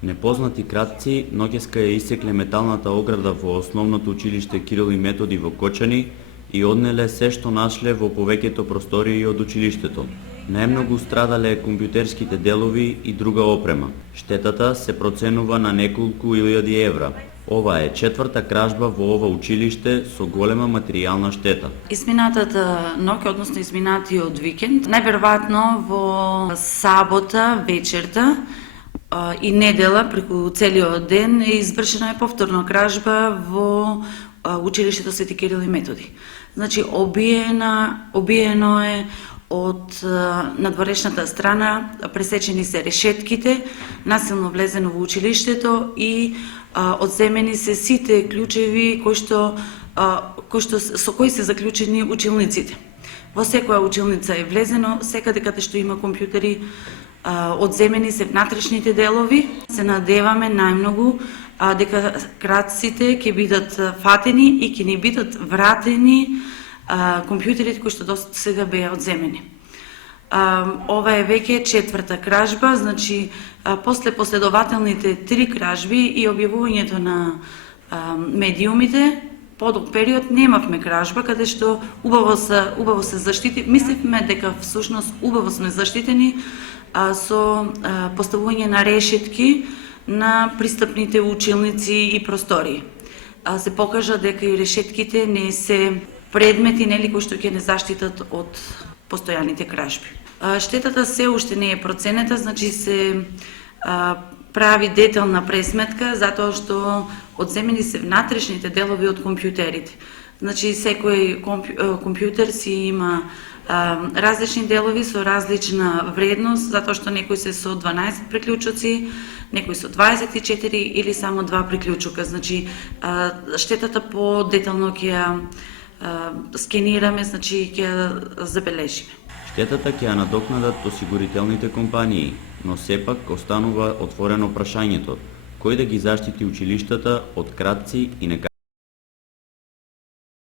Непознати кратци ноќеска ја исекле металната ограда во основното училиште Кирил и Методи во Кочани и однеле се што нашле во повеќето простории од училиштето. Најмногу страдале компјутерските делови и друга опрема. Штетата се проценува на неколку илјади евра. Ова е четврта кражба во ова училиште со голема материјална штета. Изминатата ноќ, односно изминатиот викенд, најверојатно во сабота вечерта и недела преку целиот ден е извршена повторна кражба во училиштето Свети Кирил и Методи. Значи обиено е од надворешната страна, пресечени се решетките, насилно влезено во училиштето и одземени се сите клучеви со кои се заклучени училниците. Во секоја училница е влезено, секаде каде што има компјутери, одземени се внатрешните делови. Се надеваме најмногу дека кратците ќе бидат фатени и ќе ни бидат вратени компјутерите кои што до сега беа одземени. Ова е веќе четврта кражба, значи после последователните 3 кражби и објавувањето на медиумите, подолг период немавме кражба каде што убаво се заштити. Мислевме дека всушност убаво сме заштитени со поставување на решетки на пристапните училници и простории. Се покажа дека и решетките не се предмети кои што ќе не заштитат од постојаните кражби. Штетата се уште не е проценета, значи се прави детална пресметка затоа што одземени се внатрешните делови од компјутерите. Значи секој компјутер си има различни делови со различна вредност, затоа што некои се со 12 приклучоци, некои со 24 или само 2 приклучока. Значи штетата по детално ќе ја скенираме, значи ќе ја забележиме. Штетата ќе ја надокнадат осигурителните компании, но сепак останува отворено прашањето кој да ги заштити училиштата од кратци и